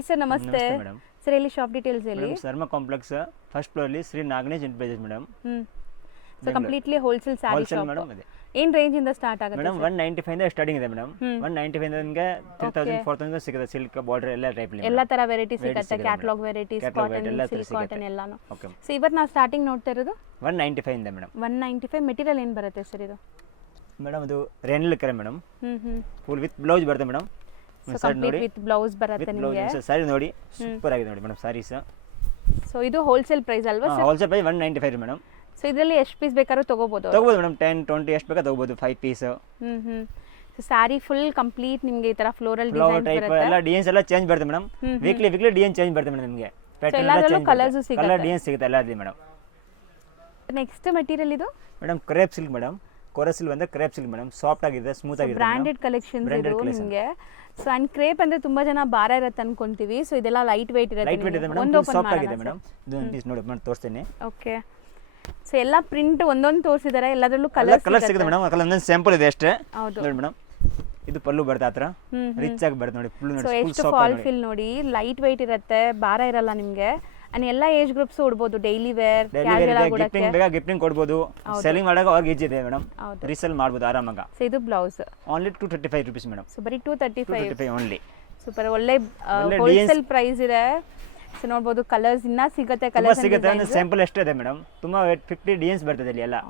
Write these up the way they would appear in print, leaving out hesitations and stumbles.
Hi sir, ನಮಸ್ತೆ madam. Sir. ಎಲ್ಲಿ shop details ಹೇಳಿ. ಶರ್ಮಾ ಕಾಂಪ್ಲೆಕ್ಸ್ ಫಸ್ಟ್ ಫ್ಲೋರ್ ಅಲ್ಲಿ Shri Naganesh enterprises madam. So completely wholesale sari shop madam. ಅದೇ ಏನು ರೇಂಜ್ ಇಂದ ಸ್ಟಾರ್ಟ್ ಆಗುತ್ತೆ ಮೇಡಮ್ 195 ಇಂದ ಸ್ಟಾರ್ಟಿಂಗ್ ಇದೆ ಮೇಡಮ್. 195 ಇಂದ ನಿಮಗೆ 3000 4000 ಸಿಗುತ್ತೆ. ಸಿಲ್ಕ್ ಬಾರ್ಡರ್ ಎಲ್ಲ ಟೈಪ್ ಎಲ್ಲ ತರ ವೆರೈಟಿ ಸಿಗುತ್ತೆ. Catalogue varieties, cotton, silk cotton ಎಲ್ಲಾನು. ಸೊ ಇವತ್ತು ನಾವು ಸ್ಟಾರ್ಟಿಂಗ್ ನೋಡ್ತಾ ಇರೋದು 195 ಇಂದ ಮೇಡಮ್. 195. ಮೆಟೀರಿಯಲ್ ಏನು ಬರುತ್ತೆ ಸರ್ ಇದು? ಮೇಡಮ್ ಅದು ರೇನಲ್ ಕರೆ ಮೇಡಮ್. ಫುಲ್ ವಿತ್ ಬ್ಲೌಸ್ ಬರುತ್ತೆ ಮೇಡಮ್. ಕಂಪ್ಲೀಟ್ ವಿತ್ ಬ್ಲೌಸ್ ಬರುತ್ತೆ ನಿಮಗೆ. ಸಾರಿ ನೋಡಿ ಸೂಪರ್ ಆಗಿದೆ ನೋಡಿ ಮೇಡಮ್ ಸಾರೀಸ್. ಸೊ ಇದು ಹೋಲ್ಸೇಲ್ ಪ್ರೈಸ್ ಅಲ್ವಾ sir? Wholesale price 195 madam. So ಇದರಲ್ಲಿ ಎಷ್ಟು ಪೀಸ್ ಬೇಕಾದ್ರೂ ತಗೋಬಹುದು ಮೇಡಮ್. 10 20 ಎಷ್ಟು ಬೇಕಾದ್ರೂ ತಗೋಬಹುದು. 5 piece. So sari full complete ನಿಮಗೆ ಈ ತರ ಫ್ಲೋರಲ್ ಡಿಸೈನ್ ಟೈಪ್ ಎಲ್ಲ ಡಿಸೈನ್ಸ್ ಎಲ್ಲ ಚೇಂಜ್ ಬರುತ್ತೆ ಮೇಡಮ್. ವೀಕ್ಲಿ ಡಿಸೈನ್ ಚೇಂಜ್ ಬರುತ್ತೆ ಮೇಡಮ್. ನಿಮಗೆ ಪ್ಯಾಟರ್ನ್ ಎಲ್ಲ ಚೇಂಜ್ ಕಲರ್ಸ್ ಸಿಗುತ್ತೆ. ಕಲರ್ ಡಿಸೈನ್ ಸಿಗುತ್ತೆ ಎಲ್ಲಾದ್ರಲ್ಲಿ ಮೇಡಮ್. ನೆಕ್ಸ್ಟ್ ಮೆಟೀರಿಯಲ್ ಇದು ಮೇಡಮ್ ಕ್ರೇಪ್ ಸಿಲ್ಕ್ ಮೇಡಮ್. ಕೋರಸ್ ಸಿಲ್ಕ್ ಅಂದ್ರೆ ಕ್ರೇಪ್ ಸಿಲ್ಕ್ ಮೇಡಮ್. ಸಾಫ್ಟ್ ಆಗಿದೆ, ಸ್ಮೂತ್ ಆಗಿದೆ. ಬ್ರಾಂಡೆಡ್ ಕಲೆಕ್ಷನ್ಸ್ ಇದು ನಿಮಗೆ. ಸೊ ಅಂಡ್ ಕ್ರೇಪ್ ಅಂದ್ರೆ ತುಂಬಾ ಜನ ಭಾರ ಇರುತ್ತೆ ಅನ್ಕೊಂತೀವಿ. ಸೊ ಇದೆಲ್ಲ ಲೈಟ್ ವೇಟ್ ಇರುತ್ತೆ. ಲೈಟ್ ವೇಟ್ ಇದೆ ಮೇಡಮ್. ಸಾಫ್ಟ್ ಆಗಿದೆ ಮೇಡಮ್. ಇದು ಪೀಸ್ ನೋಡಿ ನಾನು ತೋರಿಸ್ತೀನಿ. ಓಕೆ. ಸೊ ಎಲ್ಲ ಪ್ರಿಂಟ್ ಒಂದೊಂದು ತೋರಿಸಿದ್ದಾರೆ. ಎಲ್ಲದರಲ್ಲೂ ಕಲರ್ ಸಿಗುತ್ತೆ ಮೇಡಮ್. ಕಲರ್ ಒಂದೊಂದು ಸ್ಯಾಂಪಲ್ ಇದೆ ಅಷ್ಟೇ. ಹೌದು ನೋಡಿ ಮೇಡಮ್. ಇದು ಪಲ್ಲು ಬರುತ್ತೆ ಆತರ ರಿಚ್ ಆಗಿ ಬರುತ್ತೆ ನೋಡಿ. ಫುಲ್ ನೋಡಿ. ಸೊ ಎಷ್ಟು ಫಾಲ್ ಫಿಲ್ ನೋಡಿ. ಲೈಟ್ ವೇಟ್ ಇರುತ್ತೆ, ಭಾರ ಇರಲ್ಲ ನಿಮಗೆ. ಅಂಡ್ ಎಲ್ಲ ಏಜ್ ಗ್ರೂಪ್ಸ್ ಉಡಬಹುದು. ಡೈಲಿ ವೇರ್, ಕ್ಯಾಶುವಲ್ ಆಗಿ ಉಡಕ್ಕೆ. ಗಿಫ್ಟಿಂಗ್ ಕೊಡಬಹುದು. ಸೆಲ್ಲಿಂಗ್ ಮಾಡಾಗ ಅವ್ರಿಗೆ ಈಜಿ ಇದೆ ಮೇಡಮ್. ರೀಸೆಲ್ ಮಾಡಬಹುದು ಆರಾಮಾಗಿ. ಸೊ ಇದು blouse only 235 rupees madam. So ಬರಿ 235 ಓನ್ಲಿ. ಸೂಪರ್. ಒಳ್ಳೆ ಹೋಲ್ಸೇಲ್ ಪ್ರೈಸ್ ಇದೆ. ಸೊ ನೋಡಬಹುದು ಕಲರ್ಸ್ ಇನ್ನ ಸಿಗುತ್ತೆ. ಕಲರ್ಸ್ ಸಿಗುತ್ತೆ. ಸ್ಯಾಂಪಲ್ ಎಷ್ಟು ಇದೆ ಮೇಡಮ್. ತುಂಬಾ 50 ಡಿಸೈನ್ಸ್ ಬರ್ತದೆ ಇಲ್ಲಿ ಎಲ್ಲ.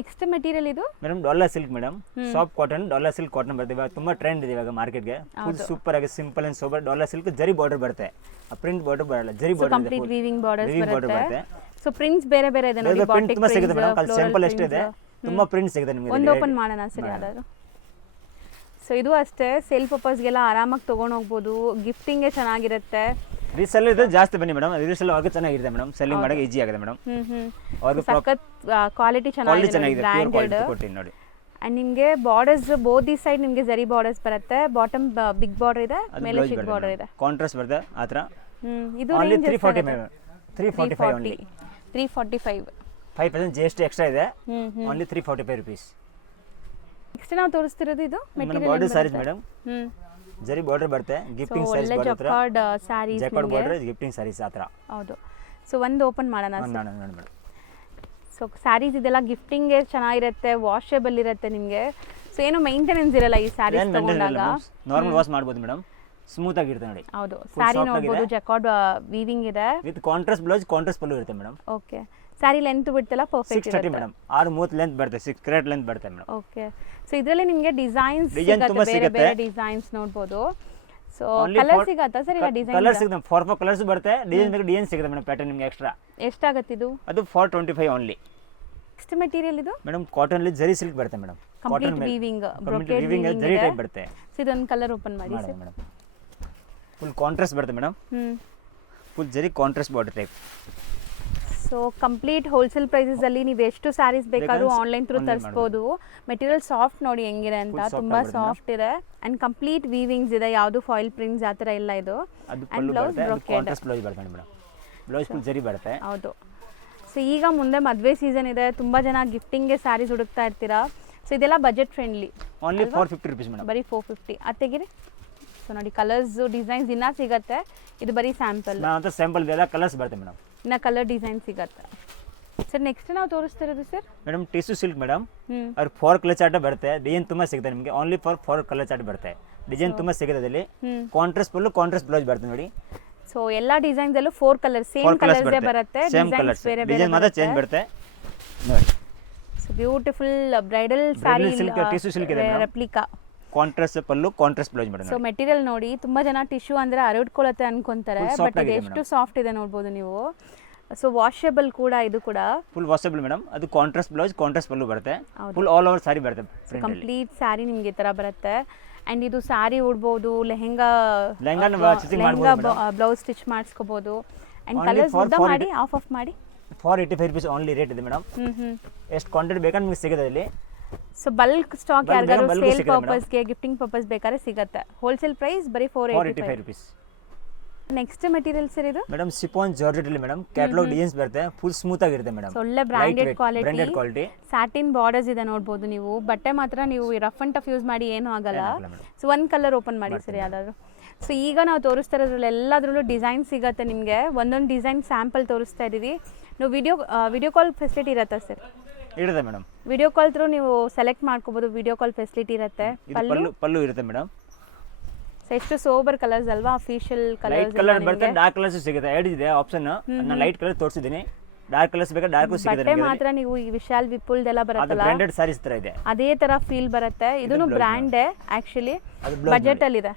ನೆಕ್ಸ್ಟ್ ಮೆಟೀರಿಯಲ್ ಇದು madam dollar silk madam. Soft cotton dollar silk cotton ಬರುತ್ತೆ. ಇವಾಗ ತುಂಬಾ ಟ್ರೆಂಡ್ ಇದೆ ಇವಾಗ ಮಾರ್ಕೆಟ್ಗೆ. ಫುಲ್ ಸೂಪರ್ ಆಗಿ simple and sober dollar silk ಜರಿ ಬಾರ್ಡರ್ ಬರುತ್ತೆ. ಆ ಪ್ರಿಂಟ್ ಬಾರ್ಡರ್ ಬರಲ್ಲ, ಜರಿ ಬಾರ್ಡರ್ ಇದೆ. ಕಂಪ್ಲೀಟ್ ವೀವಿಂಗ್ ಬಾರ್ಡರ್ಸ್ ಬರುತ್ತೆ. ಸೊ ಪ್ರಿಂಟ್ಸ್ ಬೇರೆ ಬೇರೆ ಇದೆ ನೋಡಿ. ಬಾಟಿಕ್ ತುಂಬಾ ಸಿಗುತ್ತೆ ಮೇಡಮ್. ಅಲ್ಲಿ ಸ್ಯಾಂಪಲ್ ಎಷ್ಟು ಇದೆ. ತುಂಬಾ ಪ್ರಿಂಟ್ ಸಿಗುತ್ತೆ ನಿಮಗೆ. ಒಂದು ಓಪನ್ ಮಾಡೋಣ ಸರಿ ಯಾವ್ದಾದ್ರು. ಸೊ ಇದು ಅಷ್ಟೇ ಸೇಲ್ ಪರ್ಪಸ್ಗೆಲ್ಲ ಆರಾಮಾಗಿ ತಗೊಂಡು ಹೋಗ್ಬೋದು. ಗಿಫ್ಟಿಂಗ್ಗೆ ಚೆನ್ನಾಗಿರುತ್ತೆ. ರೀಸೆಲ್ ಇದೆ ಜಾಸ್ತಿ ಬನ್ನಿ ಮೇಡಮ್. ರೀಸೆಲ್ ಆಗ ಚೆನ್ನಾಗಿದೆ ಮೇಡಮ್. ಸೆಲ್ಲಿಂಗ್ ಮಾಡಕ್ಕೆ ಈಜಿ ಆಗಿದೆ ಮೇಡಮ್. ಅವ್ರಿಗೆ ಸಖತ್ ಕ್ವಾಲಿಟಿ ಚೆನ್ನಾಗಿದೆ. ಬ್ರಾಂಡೆಡ್ ಕೊಡ್ತೀನಿ ನೋಡಿ. ಅಂಡ್ ನಿಮಗೆ ಬಾರ್ಡರ್ಸ್ ಬೋತ್ ದಿ ಸೈಡ್ ನಿಮಗೆ ಜರಿ ಬಾರ್ಡರ್ಸ್ ಬರುತ್ತೆ. ಬಾಟಮ್ ಬಿಗ್ ಬಾರ್ಡರ್ ಇದೆ, ಮೇಲೆ ಚಿಕ್ಕ ಬಾರ್ಡರ್ ಇದೆ. ಕಾಂಟ್ರಾಸ್ಟ್ ಬರುತ್ತೆ ಆತರ. ಇದು ಓನ್ಲಿ 345 ಓನ್ಲಿ. 345. 5% GST ಎಕ್ಸ್ಟ್ರಾ ಇದೆ. Only 345 rupees. ನೆಕ್ಸ್ಟ್ ನಾವು ತೋರಿಸ್ತಿರೋದು ಇದು material border saris madam. Zari border ಬರುತ್ತೆ. ಗಿಫ್ಟಿಂಗ್ ಸಾರೀಸ್ ಬರುತ್ತೆ. Jacquard saris jacquard border gifting saris ಆತರ. ಹೌದು. ಸೊ ಒಂದು ಓಪನ್ ಮಾಡೋಣ ನೋಡಿ ಮೇಡಮ್. ಸೊ ಸಾರೀಸ್ ಇದೆಲ್ಲ ಗಿಫ್ಟಿಂಗ್ಗೆ ಚೆನ್ನಾಗಿರುತ್ತೆ. ವಾಷೇಬಲ್ ಇರುತ್ತೆ ನಿಮಗೆ. ಸೊ ಏನು ಮೇಂಟೆನೆನ್ಸ್ ಇರಲ್ಲ ಈ ಸಾರೀಸ್ ತಗೊಂಡಾಗ. ನಾರ್ಮಲ್ ವಾಶ್ ಮಾಡಬಹುದು ಮೇಡಮ್. ಸ್ಮೂತ್ ಆಗಿರುತ್ತೆ ನೋಡಿ. ಹೌದು. ಸಾರಿ ನೋಡಬಹುದು. ಜಕಾರ್ಡ್ ವೀವಿಂಗ್ ಇದೆ. ವಿತ್ ಕಾಂಟ್ರಾಸ್ಟ್ ಬ್ಲೌಸ್, ಕಾಂಟ್ರಾಸ್ಟ್ ಪಲ್ಲು ಇರುತ್ತೆ ಮೇಡಮ್. ಓಕೆ. ಸಾರಿ ಲೆಂತ್ ಬಿಡ್ತಲ್ಲ ಪರ್ಫೆಕ್ಟ್ ಇರುತ್ತೆ. 630 ಮೇಡಮ್. 630 ಲೆಂತ್ ಬರುತ್ತೆ. 6 ಕ್ರೇಟ್ ಲೆಂತ್ ಬರುತ್ತೆ ಮೇಡಮ್. ಓಕೆ. ಸೊ ಇದರಲ್ಲಿ ನಿಮಗೆ ಡಿಸೈನ್ಸ್ ಸಿಗುತ್ತೆ. ಬೇರೆ ಡಿಸೈನ್ಸ್ ನೋಡಬಹುದು. ಸೊ ಕಲರ್ ಸಿಗುತ್ತಾ ಸರ್? ಇಲ್ಲ ಡಿಸೈನ್ ಕಲರ್ ಸಿಗುತ್ತೆ. 4 ಕಲರ್ಸ್ ಬರುತ್ತೆ. ಡಿಸೈನ್ ಸಿಗುತ್ತೆ ಮೇಡಮ್. ಪ್ಯಾಟರ್ನ್ ನಿಮಗೆ ಎಕ್ಸ್ಟ್ರಾ. ಎಷ್ಟಾಗುತ್ತೆ ಇದು? ಅದು 425 ಓನ್ಲಿ. ನೆಕ್ಸ್ಟ್ ಮೆಟೀರಿಯಲ್ ಇದು ಮೇಡಮ್ ಕಾಟನ್ ಅಲ್ಲಿ ಜರಿ ಸಿಲ್ಕ್ ಬರುತ್ತೆ madam. Complete weaving, brocade weaving zari type ಬರುತ್ತೆ. ಸೊ ಇದೊಂದು ಕಲರ್ ಓಪನ್ ಮಾಡಿ ಸರ್. ಮೇಡಮ್ ಫುಲ್ ಕಾಂಟ್ರಾಸ್ಟ್ ಬರುತ್ತೆ madam. Full zari contrast border type. So complete wholesale prices ಅಲ್ಲಿ ನೀವು ಎಷ್ಟು ಸ್ಯಾರೀಸ್ ಬೇಕಾದ್ರೂ ಆನ್ಲೈನ್ ಥ್ರೂ ತರಿಸಬಹುದು. ಮೆಟೀರಿಯಲ್ ಸಾಫ್ಟ್ ನೋಡಿ ಹೆಂಗಿದೆ ಅಂತ. ತುಂಬಾ ಸಾಫ್ಟ್ ಇದೆ. ಅಂಡ್ ಕಂಪ್ಲೀಟ್ ವೀವಿಂಗ್ಸ್ ಇದೆ. ಯಾವುದು ಫಾಯಿಲ್ ಪ್ರಿಂಟ್ಸ್ ಆ ಥರ ಇಲ್ಲ ಇದು. ಅಂಡ್ ಬ್ಲೌಸ್ ಕಾಂಟ್ರಾಸ್ಟ್ ಬ್ಲೌಸ್ ಬರುತ್ತೆ ಮೇಡಮ್. ಬ್ಲೌಸ್ ಫುಲ್ ಜರಿ ಬರುತ್ತೆ. ಹೌದು. ಸೊ ಈಗ ಮುಂದೆ ಮದುವೆ ಸೀಸನ್ ಇದೆ. ತುಂಬಾ ಜನ ಗಿಫ್ಟಿಂಗ್ಗೆ ಸ್ಯಾರೀಸ್ ಹುಡುಕ್ತಾ ಇರ್ತೀರಾ. ಸೊ ಇದೆಲ್ಲ budget friendly. Only 450 rupees madam. ಬರೀ 450. ಅತ್ತೆಗಿರಿ. ಸೊ ನೋಡಿ ಕಲರ್ಸ್ ಡಿಸೈನ್ಸ್ ಇನ್ನ ಸಿಗುತ್ತೆ. ಇದು ಬರೀ ಸ್ಯಾಂಪಲ್. ನಾನು ಸ್ಯಾಂಪಲ್ ಇದೆಲ್ಲ ಕಲರ್ಸ್ ಬರುತ್ತೆ ಮೇಡಮ್. ಇನ್ನ ಕಲರ್ ಡಿಸೈನ್ ಸಿಗುತ್ತೆ. ಸರ್ ನೆಕ್ಸ್ಟ್ ನಾವು ತೋರಿಸ್ತಿರೋದು sir madam tissue silk madam. ಅವ್ರಿಗೆ 4 ಕಲರ್ ಚಾರ್ಟ್ ಬರುತ್ತೆ. ಡಿಸೈನ್ ತುಂಬಾ ಸಿಗುತ್ತೆ ನಿಮಗೆ. ಓನ್ಲಿ 4 ಕಲರ್ ಚಾರ್ಟ್ ಬರುತ್ತೆ. ಡಿಸೈನ್ ತುಂಬಾ ಸಿಗುತ್ತೆ ಅದರಲ್ಲಿ. ಕಾಂಟ್ರಾಸ್ಟ್ ಪಲ್ಲು, ಕಾಂಟ್ರಾಸ್ಟ್ ಬ್ಲೌಸ್ ಬರುತ್ತೆ ನೋಡಿ. ಸೊ ಎಲ್ಲಾ ಡಿಸೈನ್ಸ್ ಅಲ್ಲೂ 4 ಕಲರ್ ಸೇಮ್ ಕಲರ್ಸ್ ಬರುತ್ತೆ. ಡಿಸೈನ್ಸ್ ಬೇರೆ ಬೇರೆ ಡಿಸೈನ್ ಮಾತ್ರ ಚೇಂಜ್ ಬರುತ್ತೆ ನೋಡಿ. So beautiful bridal sari tissue silk ಇದೆ replica. Contrast pallu, contrast blouse madam. So material ನೋಡಿ. ತುಂಬಾ ಜನ ಟಿಶ್ಯೂ ಅಂದ್ರೆ ಹರಡ್ಕೊಳ್ಳುತ್ತೆ ಅನ್ಕೊಂತಾರೆ. ಬಟ್ ಇದು ಎಷ್ಟು ಸಾಫ್ಟ್ ಇದೆ ನೋಡಬಹುದು ನೀವು. ಸೊ ವಾಷೇಬಲ್ ಕೂಡ. ಇದು ಕೂಡ ಫುಲ್ ವಾಷೇಬಲ್ ಮೇಡಮ್. ಅದು ಕಾಂಟ್ರಾಸ್ಟ್ ಬ್ಲೌಸ್, ಕಾಂಟ್ರಾಸ್ಟ್ ಪಲ್ಲು ಬರುತ್ತೆ. ಫುಲ್ ಆಲ್ ಓವರ್ ಸಾರಿ ಬರುತ್ತೆ. ಕಂಪ್ಲೀಟ್ ಸಾರಿ ನಿಮಗೆ ಈ ತರ ಬರುತ್ತೆ. ಅಂಡ್ ಇದು ಸಾರಿ ಉಡಬಹುದು. ಲೆಹೆಂಗಾ ಬ್ಲೌಸ್ ಸ್ಟಿಚ್ ಮಾಡಿಸ್ಕೋಬಹುದು. ಅಂಡ್ ಕಲರ್ಸ್ ಉದ್ದ ಮಾಡಿ ಆಫ್ ಮಾಡಿ 485 ರೂಪೀಸ್ ಓನ್ಲಿ ರೇಟ್ ಇದೆ ಮೇಡಮ್. ಎಷ್ಟು ಕ್ವಾಂಟಿಟಿ ಬೇಕಾದ್ರೆ ನಿಮಗೆ ಸಿಗುತ್ತೆ ಇಲ್ಲಿ. ಸೊ ಬಲ್ಕ್ ಸ್ಟಾಕ್ ಯಾರಿಗಾರು ಸೇಲ್ ಪರ್ಪಸ್ಗೆ, ಗಿಫ್ಟಿಂಗ್ ಪರ್ಪಸ್ ಬೇಕಾದ್ರೆ ಸಿಗುತ್ತೆ. ಹೋಲ್ಸೇಲ್ ಪ್ರೈಸ್ ಬರೀ 485 ರೂಪೀಸ್. ನೆಕ್ಸ್ಟ್ ಮೆಟೀರಿಯಲ್ ಸರ್ ಇದು ಮೇಡಮ್ ಸಿಫಾನ್ ಜಾರ್ಜೆಟ್ ಅಲ್ಲಿ ಮೇಡಮ್ ಕ್ಯಾಟಲಾಗ್ ಡಿಸೈನ್ಸ್ ಬರುತ್ತೆ ಫುಲ್ ಸ್ಮೂತ್ ಆಗಿರುತ್ತೆ ಮೇಡಮ್ ಸೊ ಒಳ್ಳೆ branded branded quality quality satin borders ಇದೆ ನೋಡ್ಬೋದು ನೀವು. ಬಟ್ಟೆ ಮಾತ್ರ ನೀವು ರಫ್ ಅಂಡ್ ಟಫ್ ಯೂಸ್ ಮಾಡಿ ಏನೂ ಆಗಲ್ಲ. ಸೊ ಒಂದು ಕಲರ್ ಓಪನ್ ಮಾಡಿ ಸರ್ ಯಾವ್ದಾದ್ರು. ಸೊ ಈಗ ನಾವು ತೋರಿಸ್ತಾ ಇರೋದ್ರಲ್ಲಿ ಎಲ್ಲದರಲ್ಲೂ ಡಿಸೈನ್ ಸಿಗುತ್ತೆ ನಿಮಗೆ. ಒಂದೊಂದು ಡಿಸೈನ್ ಸ್ಯಾಂಪಲ್ ತೋರಿಸ್ತಾ ಇದ್ದೀವಿ. ನೀವು ವಿಡಿಯೋ ಕಾಲ್ ಫೆಸಿಲಿಟಿ ಇರುತ್ತಾ ಸರ್? ಇರುತ್ತೆ ಮೇಡಮ್. ವಿಡಿಯೋ ಕಾಲ್ ಥ್ರೂ ನೀವು ಸೆಲೆಕ್ಟ್ ಮಾಡ್ಕೋಬೋದು. ವಿಡಿಯೋ ಕಾಲ್ ಫೆಸಿಲಿಟಿ ಇರುತ್ತೆ. ಪಲ್ಲು ಇರುತ್ತೆ ಮೇಡಮ್. ಸೊ ಎಷ್ಟು ಸೋಬರ್ ಕಲರ್ಸ್ ಅಲ್ವಾ, ಅಫಿಷಿಯಲ್ ಲೈಟ್ ಕಲರ್ ಬರುತ್ತೆ, ಡಾರ್ಕ್ ಕಲರ್ಸ್ ಸಿಗುತ್ತೆ. ಎರಡು ಇದೆ ಆಪ್ಷನ್. ನಾನು ಲೈಟ್ ಕಲರ್ ತೋರಿಸಿದ್ದೀನಿ. ಡಾರ್ಕ್ ಕಲರ್ಸ್ ಬೇಕಾ ಡಾರ್ಕ್ ಸಿಗುತ್ತೆ ಬಟ್ಟೆ ಮಾತ್ರ ನೀವು ಈ ವಿಶಾಲ್ ವಿಪುಲ್ದೆಲ್ಲ ಅದು ಬರುತ್ತಲ್ಲ ಬ್ರಾಂಡೆಡ್ ಸಾರೀಸ್ ತರ ಇದೆ. ಅದೇ ತರ ಫೀಲ್ ಬರುತ್ತೆ. ಇದನ್ನು ಬ್ರ್ಯಾಂಡೇ ಆ್ಯಕ್ಚುಲಿ, ಬಜೆಟ್ ಅಲ್ಲಿ ಇದೆ.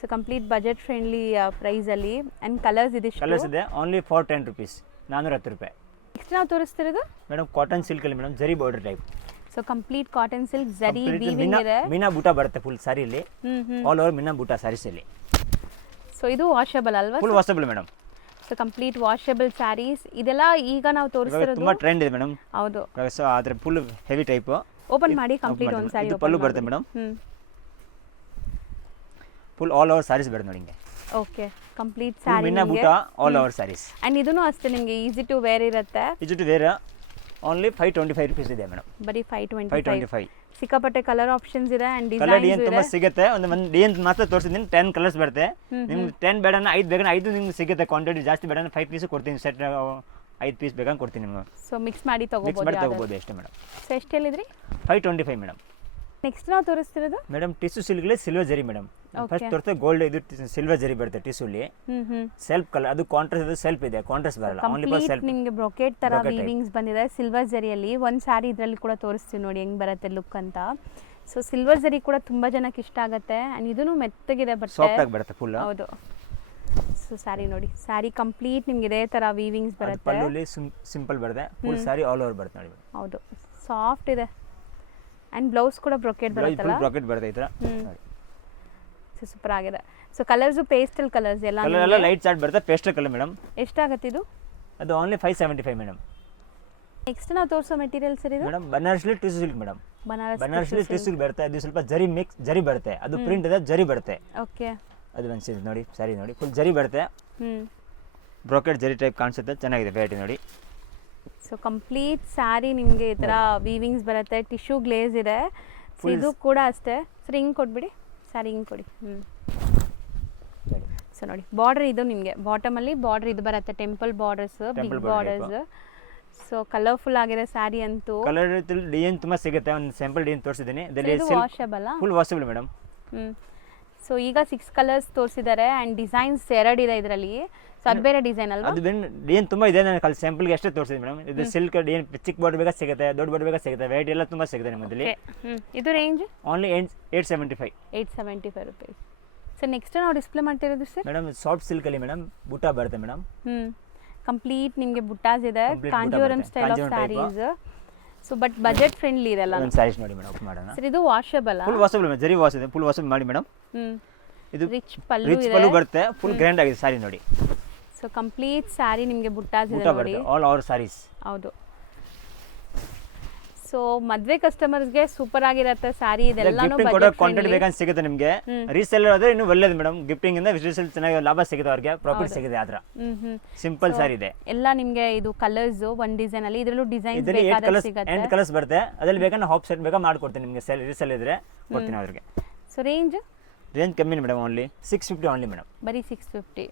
So complete budget friendly price ಅಲ್ಲಿ. ಅಂಡ್ ಕಲರ್ಸ್ ಇದಿಷ್ಟು ಕಲರ್ಸ್ ಇದೆ ಓನ್ಲಿ ಫಾರ್ 10 rupees, 410 ರೂಪಾಯಿ. ನೆಕ್ಸ್ಟ್ ನಾವು ತೋರಿಸ್ತಿರೋದು ಮೇಡಮ್ ಕಾಟನ್ ಸಿಲ್ಕ್ ಅಲ್ಲಿ madam zari border type. So complete cotton silk zari weaving ಇದೆ. ಮೀನಾ ಬೂಟಾ ಬರುತ್ತೆ ಫುಲ್ ಸಾರಿಯಲ್ಲಿ. ಆಲ್ ಓವರ್ ಮೀನಾ ಬೂಟಾ ಸಾರೀಸ್ ಅಲ್ಲಿ. ಸೊ ಇದು ವಾಷಬಲ್ ಅಲ್ವಾ? Full washable madam. So complete washable saris ಇದೆಲ್ಲ ಈಗ ನಾವು ತೋರಿಸ್ತಿರೋದು ತುಂಬಾ ಟ್ರೆಂಡ್ ಇದೆ ಮೇಡಮ್. ಹೌದು. ಸೊ ಅದ್ರ ಫುಲ್ ಹೆವಿ ಟೈಪ್. ಓಪನ್ ಮಾಡಿ ಕಂಪ್ಲೀಟ್ ಒಂದು ಸ್ಯಾರಿ ಇದು ಪಲ್ಲು ಬರುತ್ತೆ madam. Full all over saris ಬರುತ್ತೆ ನೋಡಿ ನಿಮಗೆ. ಓಕೆ ಕಂಪ್ಲೀಟ್ ಸ್ಯಾರಿ ಮೀನಾ ಬೂಟಾ ಆಲ್ ಓವರ್ ಸಾರೀಸ್. ಅಂಡ್ ಇದನ್ನು ಅಷ್ಟೇ ನಿಮಗೆ ಈಸಿ ಟು ವೇರ್ ಇರುತ್ತೆ. Easy to wear only 525 rupees ಇದೆ ಮೇಡಮ್. ಬರೀ 525. 525. ಸಿಕ್ಕಾಪಟ್ಟೆ ಕಲರ್ ಆಪ್ಷನ್ಸ್ ಇದೆ ಅಂಡ್ ಕಲರ್ ಡಿಸೈನ್ಸ್ ತುಂಬಾ ಸಿಗುತ್ತೆ. ಒಂದು ಡಿಸೈನ್ ಮಾತ್ರ ತೋರಿಸಿದ್ದೀನಿ. 10 ಕಲರ್ಸ್ ಬರುತ್ತೆ. ನಿಮ್ಗೆ 10 ಬೇಡ 5 ಬೇಕಾ 5 ನಿಮ್ಗೆ ಸಿಗುತ್ತೆ. ಕ್ವಾಂಟಿಟಿ ಜಾಸ್ತಿ ಬೇಡ 5 ಪೀಸ್ ಕೊಡ್ತೀನಿ. ಸೆಟ್ 5 ಪೀಸ್ ಬೇಕಾ ಕೊಡ್ತೀನಿ ನಿಮ್ಗೆ. ಸೊ ಮಿಕ್ಸ್ ಮಾಡಿ ಮಿಕ್ಸ್ ಮಾಡಿ ತಗೋಬಹುದು. ತಗೋಬಹುದು ಅಷ್ಟೇ ಮೇಡಮ್. ಸೊ ಎಷ್ಟು ಹೇಳಿದ್ರಿ? 525 ಮೇಡಮ್. ನೆಕ್ಸ್ಟ್ ನಾವು ತೋರಿಸ್ತಿರೋದು ಮೇಡಮ್ ಟಿಶ್ಯೂ ಸಿಲ್ಕ್ ಸಿಲ್ವರ್ ಜರಿ ಮೇಡಮ್. ಫಸ್ಟ್ ತೋರಿಸ್ತಾ ಗೋಲ್ಡ್ ಇದು ಸಿಲ್ವರ್ ಜರಿ ಬರುತ್ತೆ ಟಿಶ್ಯೂಲಿ. ಸೆಲ್ಫ್ ಕಲರ್ ಅದು ಕಾಂಟ್ರಾಸ್ಟ್ ಇದು ಸೆಲ್ಫ್ ಇದೆ. ಕಾಂಟ್ರಾಸ್ಟ್ ಬರಲ್ಲ. Only for self. ನಿಮಗೆ ಬ್ರೊಕೆಟ್ ತರ ವೀವಿಂಗ್ಸ್ ಬಂದಿದೆ ಸಿಲ್ವರ್ ಜರಿಯಲ್ಲಿ. ಒಂದು ಸ್ಯಾರಿ ಇದರಲ್ಲಿ ಕೂಡ ತೋರಿಸ್ತೀವಿ ನೋಡಿ ಹೆಂಗ್ ಬರುತ್ತೆ ಲುಕ್ ಅಂತ. ಸೊ ಸಿಲ್ವರ್ ಜರಿ ಕೂಡ ತುಂಬಾ ಜನಕ್ಕೆ ಇಷ್ಟ ಆಗುತ್ತೆ. ಅಂಡ್ ಇದನ್ನು ಮೆತ್ತಗಿದೆ ಬಟ್ಟೆ. ಸಾಫ್ಟ್ ಆಗಿ ಬರುತ್ತೆ ಫುಲ್. ಹೌದು. ಸೊ ಸ್ಯಾರಿ ನೋಡಿ, ಸ್ಯಾರಿ ಕಂಪ್ಲೀಟ್ ನಿಮಗೆ ಇದೇ ತರ ವೀವಿಂಗ್ಸ್ ಬರುತ್ತೆ. ಪಲ್ಲುಲಿ ಸಿಂಪಲ್ ಬರುತ್ತೆ. ಫುಲ್ ಸ್ಯಾರಿ ಆಲ್ ಓವರ್ ಬರುತ್ತೆ ನೋಡಿ. ಹೌದು ಸಾಫ್ಟ್ ಇದೆ. ಅಂಡ್ ಬ್ಲೌಸ್ ಕೂಡ ಬ್ರೊಕೆಟ್ ಬರುತ್ತಲ್ಲ. ಫುಲ್ ಬ್ರೊಕೆಟ್ ಬರುತ್ತೆ ಈ ತರ ನೋಡಿ. ಸೊ ಸೂಪರ್ ಆಗಿದೆ. ಸೊ ಕಲರ್ಸ್ ಪೇಸ್ಟಲ್ ಕಲರ್ಸ್ ಎಲ್ಲ ಕಲರ್ ಎಲ್ಲ ಲೈಟ್ ಚಾರ್ಟ್ ಬರುತ್ತೆ. Pastel colour madam. ಎಷ್ಟಾಗುತ್ತೆ ಇದು? ಅದು ಓನ್ಲಿ 575 ಮೇಡಮ್. ನೆಕ್ಸ್ಟ್ ನಾವು ತೋರಿಸೋ ಮೆಟೀರಿಯಲ್ಸ್ ಇದು madam Banarasi tissue silk madam. Banarasi tissue silk ಬರುತ್ತೆ. ಅದು ಸ್ವಲ್ಪ ಜರಿ ಮಿಕ್ಸ್ ಜರಿ ಬರುತ್ತೆ. ಅದು ಪ್ರಿಂಟ್ ಇದೆ ಜರಿ ಬರುತ್ತೆ. ಓಕೆ ಅದು ಒಂದು ನೋಡಿ ಸಾರಿ ನೋಡಿ ಫುಲ್ ಜರಿ ಬರುತ್ತೆ. ಬ್ರೊಕೆಟ್ ಜರಿ ಟೈಪ್ ಕಾಣಿಸುತ್ತೆ. ಚೆನ್ನಾಗಿದೆ ವೆರೈಟಿ ನೋಡಿ. ಸೊ ಕಂಪ್ಲೀಟ್ ಸ್ಯಾರಿ ನಿಮಗೆ ಈ ಥರ ವೀವಿಂಗ್ಸ್ ಬರುತ್ತೆ. ಟಿಶ್ಯೂ ಗ್ಲೇಸ್ ಇದೆ. ಸೊ ಇದು ಕೂಡ ಅಷ್ಟೇ. ಸರಿ ಹಿಂಗೆ ಕೊಟ್ಬಿಡಿ, ಸ್ಯಾರಿ ಹಿಂಗೆ ಕೊಡಿ. ಸೊ ನೋಡಿ ಬಾರ್ಡರ್ ಇದು ನಿಮಗೆ ಬಾಟಮಲ್ಲಿ ಬಾರ್ಡರ್ ಇದು ಬರುತ್ತೆ. Temple borders, big borders. So colourful ಆಗಿದೆ ಸ್ಯಾರಿ ಅಂತೂ. ಕಲರ್ ಡಿಸೈನ್ ತುಂಬಾ ಸಿಗುತ್ತೆ. ಒಂದು ಸ್ಯಾಂಪಲ್ ಡಿಸೈನ್ ತೋರಿಸಿದ್ದೀನಿ. ಇದು washable. Full washable madam. So ಈಗ 6 ಕಲರ್ಸ್ ತೋರಿಸಿದ್ದಾರೆ ಅಂಡ್ ಡಿಸೈನ್ಸ್ 2 ಇದೆ ಇದರಲ್ಲಿ. ಸೊ ಅದು ಬೇರೆ ಡಿಸೈನ್ ಅಲ್ವಾ? ಅದು ಡಿಸೈನ್ ತುಂಬಾ ಇದೆ. ನಾನು ಕಲ್ ಸ್ಯಾಂಪಲ್ಗೆ ಅಷ್ಟೇ ತೋರಿಸಿದ್ದೀನಿ ಮೇಡಮ್. ಇದು ಸಿಲ್ಕ್ ಡಿಸೈನ್ ಚಿಕ್ಕ ಬಾರ್ಡರ್ ಬೇಕಾ ಸಿಗುತ್ತೆ, ದೊಡ್ಡ ಬಾರ್ಡರ್ ಬೇಕಾ ಸಿಗುತ್ತೆ. ವೆರೈಟಿ ಎಲ್ಲ ತುಂಬಾ ಸಿಗುತ್ತೆ ನಿಮ್ಮಲ್ಲಿ. ಇದು range only 875. 875 rupees. So next ನಾವು ಡಿಸ್ಪ್ಲೇ ಮಾಡ್ತಿರೋದು ಸರ್ ಮೇಡಮ್ ಸಾಫ್ಟ್ ಸಿಲ್ಕ್ ಅಲ್ಲಿ ಮೇಡಮ್ ಬುಟ್ಟ ಬರುತ್ತೆ ಮೇಡಮ್. ಕಂಪ್ಲೀಟ್ ನಿಮಗೆ ಬುಟ್ಟಾಸ್ ಇದೆ. Kanjeevaram style of saris. So but budget friendly ಇದೆಲ್ಲ. ಒಂದು ಸ್ಯಾರೀಸ್ ನೋಡಿ ಮೇಡಮ್ ಓಪನ್ ಮಾಡೋಣ. ಸರ್ ಇದು washable. Full washable madam. Zari wash ಇದೆ. ಫುಲ್ ವಾಷಬಲ್ ಮಾಡಿ ಮೇಡಮ್. ಇದು ರಿಚ್ ಪಲ್ಲು ಬರುತ್ತೆ. ಫುಲ್ ಗ್ರ್ಯಾಂಡ್ ಆಗಿದೆ ಸ್ಯಾರಿ ನೋಡಿ. ಸೊ ಕಂಪ್ಲೀಟ್ ಸ್ಯಾರಿ ನಿಮಗೆ ಬುಟ್ಟಾಸ್ ಇದೆ ನೋಡಿ. All over saris. ಹೌದು. ಸೊ ಮದ್ವೆ ಕಸ್ಟಮರ್ಸ್ಗೆ ಸೂಪರ್ ಆಗಿರುತ್ತೆ ಸ್ಯಾರಿ. ಇದೆಲ್ಲಾನು ಬಜೆಟ್ ಕ್ವಾಂಟಿಟಿ ಬೇಕಂತ ಸಿಗುತ್ತೆ ನಿಮಗೆ. ರೀಸೆಲ್ಲರ್ ಆದ್ರೆ ಇನ್ನೂ ಒಳ್ಳೇದು ಮೇಡಮ್. ಗಿಫ್ಟಿಂಗ್ ಇಂದ ರೀಸೆಲ್ ಚೆನ್ನಾಗಿ ಲಾಭ ಸಿಗುತ್ತೆ ಅವ್ರಿಗೆ. ಪ್ರಾಫಿಟ್ ಸಿಗುತ್ತೆ. ಆದ್ರ ಸಿಂಪಲ್ ಸ್ಯಾರಿ ಇದೆ. ಎಲ್ಲ ನಿಮಗೆ ಇದು ಕಲರ್ಸ್ ಒಂದು ಡಿಸೈನ್ ಅಲ್ಲಿ. ಇದರಲ್ಲೂ ಡಿಸೈನ್ಸ್ ಇದರಲ್ಲಿ 8 ಬೇಕಾದ್ರೆ ಕಲರ್ಸ್ ಸಿಗುತ್ತೆ. 8 ಕಲರ್ಸ್ ಬರುತ್ತೆ. ಅದ್ರಲ್ಲಿ ಬೇಕಾದ್ರೆ ಹಾಫ್ ಸೆಟ್ ಬೇಕಾ ಮಾಡ್ಕೊಡ್ತೀನಿ ನಿಮಗೆ. ರೀಸೆಲ್ ಇದ್ರೆ ಕೊಡ್ತೀನಿ ಅವ್ರಿಗೆ. ಸೊ ರೇಂಜ್ ಕಮ್ಮಿ ಮೇಡಮ್. Only 650 only madam. ಬರೀ 650.